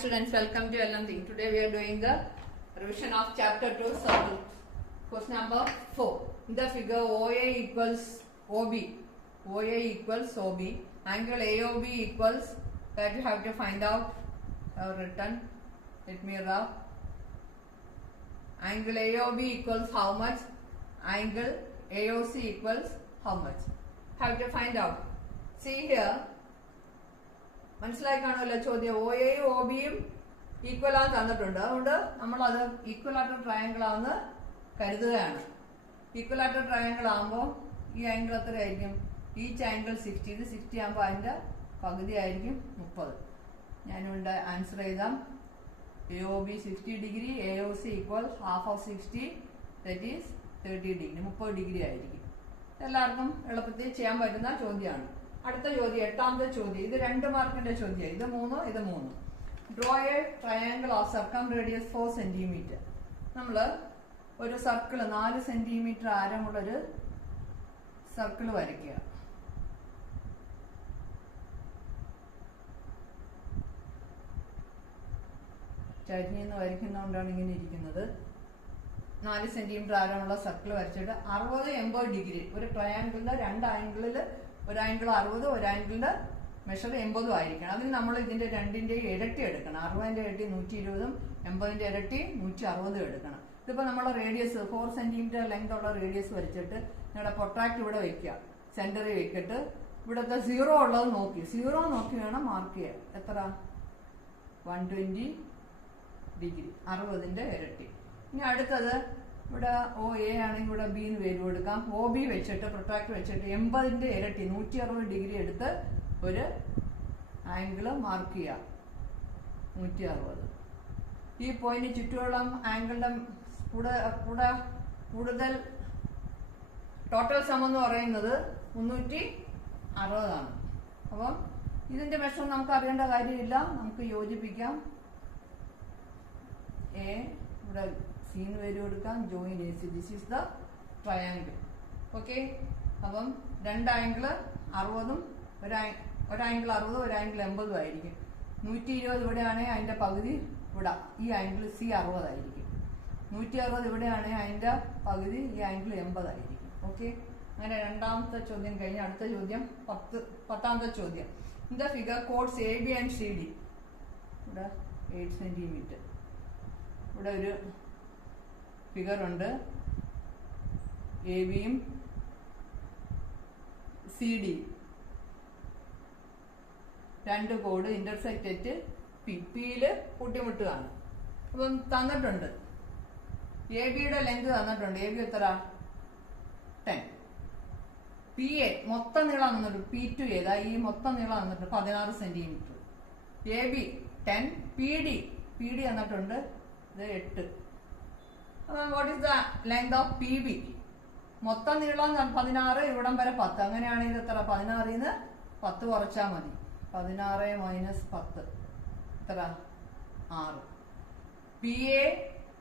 students, welcome to LMT. Today we are doing the revision of chapter 2 circle. Question number 4. In the figure OA equals OB. OA equals OB. Angle AOB equals, that you have to find out. I have written. Let me rub. Angle AOB equals how much? Angle AOC equals how much? Have to find out. See here. മനസ്സിലായി കാണുമല്ലോ ചോദ്യം. O എയും O ബിയും equal ആയി തന്നിട്ടുണ്ട്. അതുകൊണ്ട് നമ്മൾ അത് ഈക്വലാറ്റർ ട്രയാങ്കിൾ ആണെന്ന് കരുതുകയാണ്. ഈക്വലാറ്റർ ട്രയാങ്കിൾ ആകുമ്പോൾ ഈ ആംഗിൾ എത്രയായിരിക്കും? Each angle 60. ഇത് 60 ആകുമ്പോൾ അതിന്റെ പകുതി ആയിരിക്കും 30. ഞാനിവിടെ ആൻസർ ചെയ്താം. A O B 60 degree, A O C equal half of 60, that is 30 degree, 30 degree ആയിരിക്കും. എല്ലാവർക്കും എളുപ്പത്തിൽ ചെയ്യാൻ പറ്റുന്ന ചോദ്യമാണ്. അടുത്ത ചോദ്യം, എട്ടാമത്തെ ചോദ്യം. ഇത് 2 മാർക്കിന്റെ ചോദ്യം. ഇത് 3, ഇത് 3. Draw a triangle of circumradius 4 centimetre. നമ്മള് ഒരു സർക്കിള് 4 സെന്റിമീറ്റർ ആരമുള്ളൊരു സർക്കിള് വരയ്ക്കുക. ചരിഞ്ഞിന്ന് വരയ്ക്കുന്നതുകൊണ്ടാണ് ഇങ്ങനെ ഇരിക്കുന്നത്. 4 സെന്റിമീറ്റർ ആരമുള്ള സർക്കിൾ വരച്ചിട്ട് 60-80 ഡിഗ്രി ഒരു ട്രയാങ്കിളിന്റെ 2 ആംഗിളില്, ഒരു ആംഗിൾ 60, ഒരു ആംഗിളിന്റെ മെഷർ 80 ആയിരിക്കണം. അതിന് നമ്മൾ ഇതിന്റെ രണ്ടിന്റെയും ഇരട്ടി എടുക്കണം. 60ന്റെ ഇരട്ടി 120, 80ന്റെ ഇരട്ടി 160 എടുക്കണം. ഇതിപ്പോ നമ്മളെ റേഡിയസ് 4 സെന്റിമീറ്റർ ലെങ്ത് ഉള്ള റേഡിയസ് വരച്ചിട്ട് നിങ്ങളുടെ പൊട്ടാക്ട് ഇവിടെ വെക്കുക. സെന്ററിൽ വെക്കിട്ട് ഇവിടുത്തെ 0 ഉള്ളത് നോക്കി, 0 നോക്കി വേണം മാർക്ക് ചെയ്യാൻ. എത്ര? 120 ഡിഗ്രി, 60ന്റെ ഇരട്ടി. ഇനി അടുത്തത് ഇവിടെ ഒ എ ആണെങ്കിൽ ഇവിടെ ബി എന്ന് പേര് കൊടുക്കാം. ഒ ബി വെച്ചിട്ട് പ്രൊട്രാക്ടർ വെച്ചിട്ട് 80ന്റെ ഇരട്ടി 160 ഡിഗ്രി എടുത്ത് ഒരു ആംഗിള് മാർക്ക് ചെയ്യാം. 160. ഈ പോയിന്റ് ചുറ്റുവളം ആംഗിളിന്റെ കൂടുതൽ ടോട്ടൽ സം എന്ന് പറയുന്നത് 360 ആണ്. അപ്പം ഇതിന്റെ മെഷർ നമുക്ക് അറിയേണ്ട കാര്യമില്ല, നമുക്ക് യോജിപ്പിക്കാം. എ ഇവിടെ സി എന്ന് പേര് കൊടുക്കാം. Join A C, this is the triangle. Okay. അപ്പം 2 ആംഗിള് 60ഉം ഒരു ആംഗിൾ 60, ഒരു ആംഗിൾ 80 ആയിരിക്കും. 120 ഇവിടെയാണെങ്കിൽ അതിന്റെ പകുതി ഇവിടെ ഈ ആംഗിൾ സി 60 ആയിരിക്കും. 160 ഇവിടെയാണെങ്കിൽ അതിന്റെ പകുതി ഈ ആംഗിൾ 80 ആയിരിക്കും. ഓക്കെ. അങ്ങനെ രണ്ടാമത്തെ ചോദ്യം കഴിഞ്ഞ് അടുത്ത ചോദ്യം 10ാമത്തെ ചോദ്യം. In the figure chords A B and C D. ഇവിടെ 8 സെന്റിമീറ്റർ. ഇവിടെ ഒരു ഫിഗർ ഉണ്ട്. എ ബിയും സി ഡി 2 കോഡ് ഇന്റർസെക്റ്റ് പിയില് കൂട്ടിമുട്ടുകയാണ്. അപ്പം തന്നിട്ടുണ്ട് എ ബിയുടെ ലെങ്ത് തന്നിട്ടുണ്ട്. എ ബി എത്ര? 10. പി എ മൊത്തം നീളം തന്നിട്ടുണ്ട്. പി ടു ഏതാ? ഈ മൊത്തം നീളം തന്നിട്ടുണ്ട് 16 centimetre. A B 10, P D തന്നിട്ടുണ്ട്. ഇത് 8. What is the length of P B? മൊത്തം നീളം 16, ഇവിടം വരെ 10. അങ്ങനെയാണെങ്കിൽ എത്ര? 16ന്ന് 10 കുറച്ചാൽ മതി. 16 മൈനസ് 10 എത്ര? 6. പി എ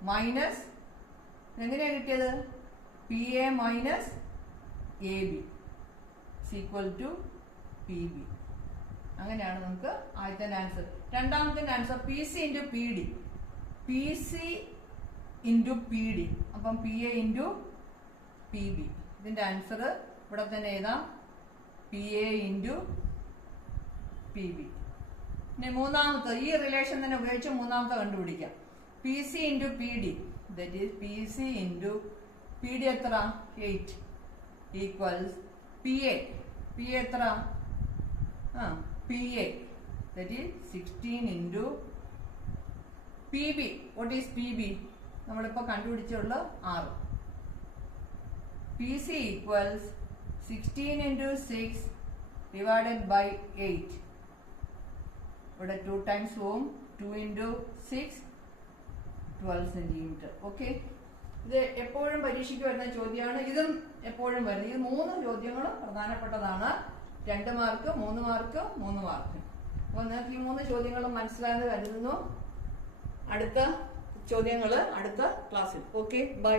മൈനസ്, എങ്ങനെയാ കിട്ടിയത്? P A minus A B equal to P B. അങ്ങനെയാണ് നമുക്ക് ആദ്യത്തെ ആൻസർ. രണ്ടാമത്തെ answer P C into P D. P C into P D. അപ്പം P A into P B. ഇതിന്റെ ആൻസർ ഇവിടെ തന്നെ എഴുതാം. P A into P B. ഇനി മൂന്നാമത്തെ ഈ റിലേഷൻ തന്നെ ഉപയോഗിച്ച് മൂന്നാമത്തെ കണ്ടുപിടിക്കാം. P C into P D, that is P C into P D എത്ര? 8 equals P A. P A എത്ര? P A that is 16 into P B. What is P B? നമ്മളിപ്പോ കണ്ടുപിടിച്ചുള്ള 6. P C equals 16 into 6 divided by 8. ഇവിടെ 2 times പോവും. 2 into 6 12 centimetre. Okay. ഇത് എപ്പോഴും പരീക്ഷയ്ക്ക് വരുന്ന ചോദ്യമാണ്. ഇതും എപ്പോഴും വരുന്നത്. ഈ 3 ചോദ്യങ്ങളും പ്രധാനപ്പെട്ടതാണ്. 2 മാർക്ക്, 3 മാർക്ക്, 3 മാർക്ക്. അപ്പൊ നിങ്ങൾക്ക് ഈ 3 ചോദ്യങ്ങളും മനസ്സിലായെന്ന് കരുതുന്നു. അടുത്ത ചോദ്യങ്ങള് അടുത്ത ക്ലാസ്സിൽ. Okay, by.